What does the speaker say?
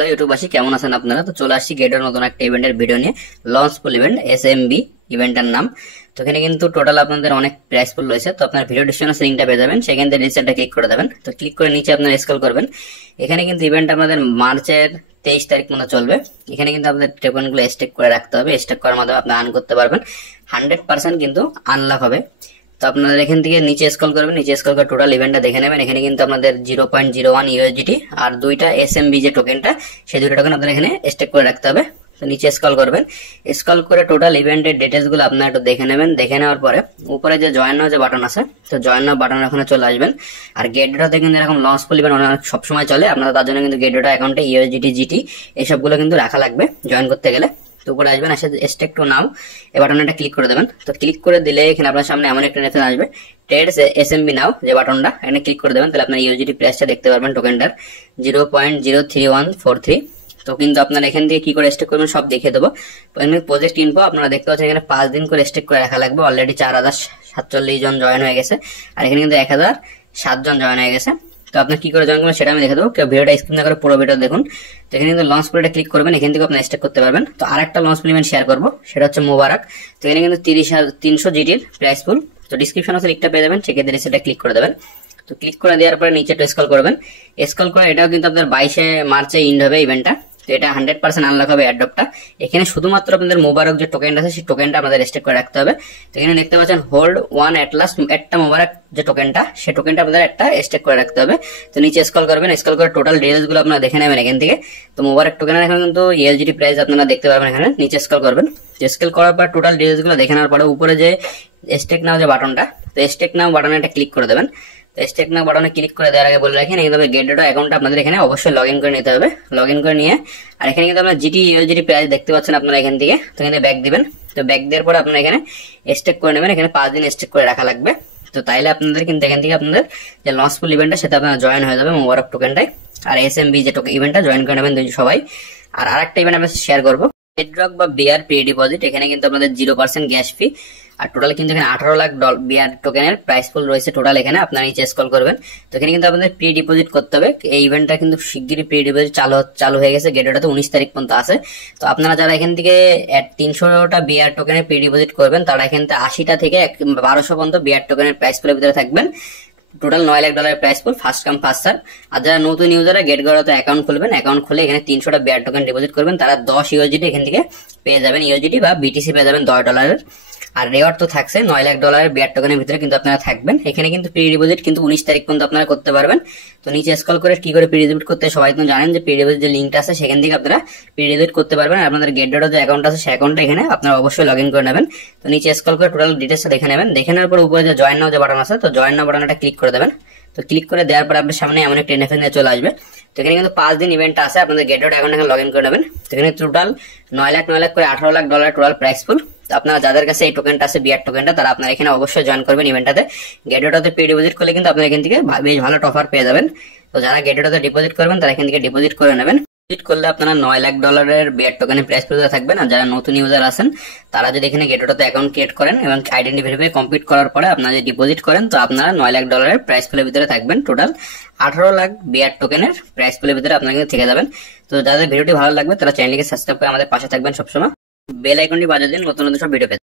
Hello ইউটিউববাসী, কেমন আছেন আপনারা? তো চলে আসছি গেটের নতুন একটা ইভেন্টের ভিডিও নিয়ে। লঞ্চ পুল ইভেন্ট SMB ইভেন্টের নাম। তো এখানে কিন্তু টোটাল আপনাদের অনেক প্রাইস পুল রয়েছে। তো আপনার ভিডিও ডিসক্রিপশনে লিংকটা পেয়ে যাবেন, সেখান থেকে রিসেন্টটা ক্লিক করে দেবেন। তো ক্লিক করে নিচে আপনারা স্ক্রল করবেন। এখানে কিন্তু ইভেন্ট আপনাদের মার্চের 23 তারিখ মতো চলবে। এখানে কিন্তু আপনাদের টোকেনগুলো স্টেক করে রাখতে হবে। স্টেক করার মাধ্যমে আপনি আর্ন করতে পারবেন। 100% কিন্তু আনলক হবে। তো আপনারা এখান থেকে নিচে স্ক্রল করবেন, নিচে স্ক্রল করে টোটাল ইভেন্টটা দেখে নেবেন। এখানে কিন্তু আপনাদের 0.01 USDT আর দুইটা SMB যে টোকেনটা, সেই দুইটা টোকেন আপনাদের এখানে স্টেক করে রাখতে হবে। তো নিচে স্ক্রল করবেন, স্ক্রল করে টোটাল ইভেন্টের ডিটেলস গুলো আপনারা একটু দেখে নেবেন। দেখে নেওয়ার পরে উপরে যে জয়েন নাও যে বাটন আছে, তো জয়েন নাও বাটন ওখানে চলে আসবেন। আর গেট ডেটাতে কিন্তু এরকম লঞ্চ পুল ইভেন্ট অনেক সবসময় চলে, আপনারা তার জন্য কিন্তু গেট ডেটা অ্যাকাউন্টে USDT GT এইসবগুলো কিন্তু রাখা লাগবে জয়েন করতে গেলে। তো উপরে আসবেন, আসে স্টেক টু নাও এই বাটনটা ক্লিক করে দেবেন। তো ক্লিক করে দিলে এখানে আপনার সামনে এমন একটা মেসেজ আসবে, ট্রেডস SMB নাও যে বাটনটা, এখানে ক্লিক করে দেবেন। তাহলে আপনার USDT প্রাইসটা দেখতে পারবেন টোকেনটার 0.03143। তো কিন্তু আপনারা এখান থেকে কি করে স্টেক করবেন সব দেখিয়ে দেবো। প্রজেক্ট ইনফো আপনারা দেখতে পাচ্ছেন, এখানে 5 দিন করে স্টেক করে রাখা লাগবে। অলরেডি 4047 জন জয়েন হয়ে গেছে, আর এখানে কিন্তু 1007 জন জয়েন হয়ে গেছে। তো আপনার কি করে জয়েন করবেন সেটা আমি দেখে দেবো। কেউ ভিডিওটা স্ক্রিন না করে পুরো ভিডিও দেখুন। তো এখানে কিন্তু লঞ্চ পুলটা ক্লিক করবেন, এখান থেকে আপনি স্টেক করতে পারবেন। তো আরেকটা লঞ্চ পুল ইভেন্ট শেয়ার করবো, সেটা হচ্ছে মোবারক। তো এখানে কিন্তু 300 GT প্রাইস পুল। তো ডিসক্রিপশন আছে, লিঙ্কটা পেয়ে যাবেন, সেক্ষেত্রে সেটা ক্লিক করে দেবেন। তো ক্লিক করে দেওয়ার পরে নিচে একটু স্ক্রল করবেন। স্ক্রল করে এটাও কিন্তু আপনার 22 মার্চে ইন্ড হবে ইভেন্টটা। তো এটা 100% আনলক হবে অ্যাডপটা। এখানে শুধুমাত্র আপনাদের মোবারক যে টোকেনটা আছে সেই টোকেনটা আপনাদের স্টেক করে রাখতে হবে। তো এখানে দেখতে পাচ্ছেন হোল্ড ওয়ান এট লাস্ট, একটা মোবারক যে টোকেনটা সেই টোকেনটা আপনাদের একটা স্টেক করে রাখতে হবে। তো নিচে স্ক্রল করবেন, স্ক্রল করে টোটাল ডিটেইলস গুলো আপনারা দেখে নেবেন এখান থেকে। তো মোবারক টোকেনের এখানে কিন্তু USDT প্রাইস আপনারা দেখতে পারবেন। এখানে নিচে স্ক্রল করবেন, স্ক্রল করার পর টোটাল ডিটেইলস গুলো দেখে নেওয়ার পরে উপরে যে স্টেক নাও যে বাটনটা, তো স্টেক নাও বাটনে একটা ক্লিক করে দেবেন। স্টেক নাও বাটনে ক্লিক করে দেওয়ার আগে বলে রাখেন, এইভাবে গেট ডেটা অ্যাকাউন্টটা আপনাদের এখানে অবশ্যই লগ ইন করে নিতে হবে। লগ ইন করে নিয়ে আর এখানে কিন্তু আপনার GT USDT প্রাইস দেখতে পাচ্ছেন আপনারা এখান থেকে। তো এখানে ব্যাক দিবেন। তো ব্যাক দেওয়ার পরে আপনারা এখানে স্টেক করে নেবেন। এখানে 5 দিন স্টেক করে রাখা লাগবে। তো তাইলে আপনাদের কিন্তু এখান থেকে আপনাদের যে লঞ্চ পুল ইভেন্টটা সেটা আপনারা জয়েন হয়ে যাবে মোবারক টোকেনটাই। আর SMB যে ইভেন্টটা জয়েন করে নেবেন সবাই। আর আরেকটা ইভেন্ট আমরা শেয়ার করবো, বেডরক বা বিআর প্রি ডিপোজিট। এখানে কিন্তু আপনাদের 0% গ্যাস ফি। আর টোটাল কিন্তু এখানে 18 লাখ বিআর টোকেনের প্রাইস পুল রয়েছে টোটাল। এখানে আপনারা নিচে স্ক্রল করবেন। তো এখানে কিন্তু আপনাদের প্রি ডিপোজিট করতে হবে। এই ইভেন্টটা কিন্তু শিগগিরই প্রি ডিপোজিট চালু হয়ে গেছে, গেটটাতে 19 তারিখ পর্যন্ত আছে। তো আপনারা যারা এখান থেকে 300টা বিআর টোকেনের প্রি ডিপোজিট করবেন, তারা এখান থেকে 80টা থেকে 1200 পর্যন্ত বিআর টোকেনের প্রাইস পুলের ভিতরে থাকবেন। টোটাল 9 লাখ ডলারের প্রাইস পুল, ফার্স্ট কাম ফার্স্ট সার্ভ। আর যারা নতুন ইউজাররা গেট গড়াতে অ্যাকাউন্ট খুলবেন, অ্যাকাউন্ট খুলে এখানে 300টা বিআর টোকেন ডিপোজিট করবেন, তারা 10 USDT এখান থেকে পেয়ে যাবেন। USDT বা BTC পেয়ে যাবেন $10। আর রেওয়ার্ড তো থাকছে 9 লাখ ডলারের বিআর টোকেনের ভিতরে কিন্তু আপনারা থাকবেন। এখানে কিন্তু প্রি ডিপোজিট কিন্তু 19 তারিখ পর্যন্ত আপনারা করতে পারবেন। তো নিচে স্ক্রল করে কি করে প্রি ডিপোজিট করতে সবাই তো জানেন, যে প্রি ডিপোজিট যে লিঙ্কটা আছে সেখান থেকে আপনারা প্রি ডিপোজিট করতে পারবেন। আর আপনাদের গেট ডট যে অ্যাকাউন্ট আছে সেই অ্যাকাউন্টটা এখানে আপনারা অবশ্যই লগ ইন করে নেবেন। তো নিচে স্ক্রল করে টোটাল ডিটেইলসটা দেখে নেবেন। দেখে নেওয়ার পর উপরে যে জয়েন নাও যে বাটন আছে, তো জয়েন নাও বাটনটা ক্লিক করে দেবেন। তো ক্লিক করে দেওয়ার পর আপনার সামনে এমন একটা ইন্টারফেস নিয়ে চলে আসবে। তো এখানে কিন্তু 5 দিন ইভেন্ট আছে, আপনাদের get dot account log in করে নেবেন। তো এখানে টোটাল 9 লাখ করে 18 lakh dollar total prize pool. তো আপনারা যাদের কাছে এই টোকেনটা আছে বিআর টোকেনটা, তারা আপনারা এখানে অবশ্যই জয়েন করবেন ইভেন্টটাতে। গেট ডটতে প্রি ডিপোজিট করলে কিন্তু আপনারা এখান থেকে বেশ ভালো অফার পেয়ে যাবেন। তো যারা গেট ডটতে ডিপোজিট করবেন তারা এখান থেকে ডিপোজিট করে নেবেন। ডিপোজিট করলে আপনারা 9 লাখ ডলারের বিআর টোকেনের প্রাইস পুলে থাকবেন। আর যারা নতুন ইউজার আছেন তারা যদি এখানে গেট ডটতে অ্যাকাউন্ট ক্রিয়েট করেন এবং আইডেন্টি ভেরিফাই কমপ্লিট করার পরে আপনারা যদি ডিপোজিট করেন, তো আপনারা 9 লাখ ডলারের প্রাইস পুলের ভিতরে থাকবেন। টোটাল 18 লাখ বিআর টোকেনের প্রাইস পুলের ভিতরে আপনারা কিন্তু থেকে যাবেন। তো যাদের ভিডিওটি ভালো লাগবে তারা চ্যানেলকে সাবস্ক্রাইব করে আমাদের পাশে থাকবেন সবসময়। বেল আইকনটি বাজিয়ে দিন নতুন নতুন সব ভিডিও পেতে।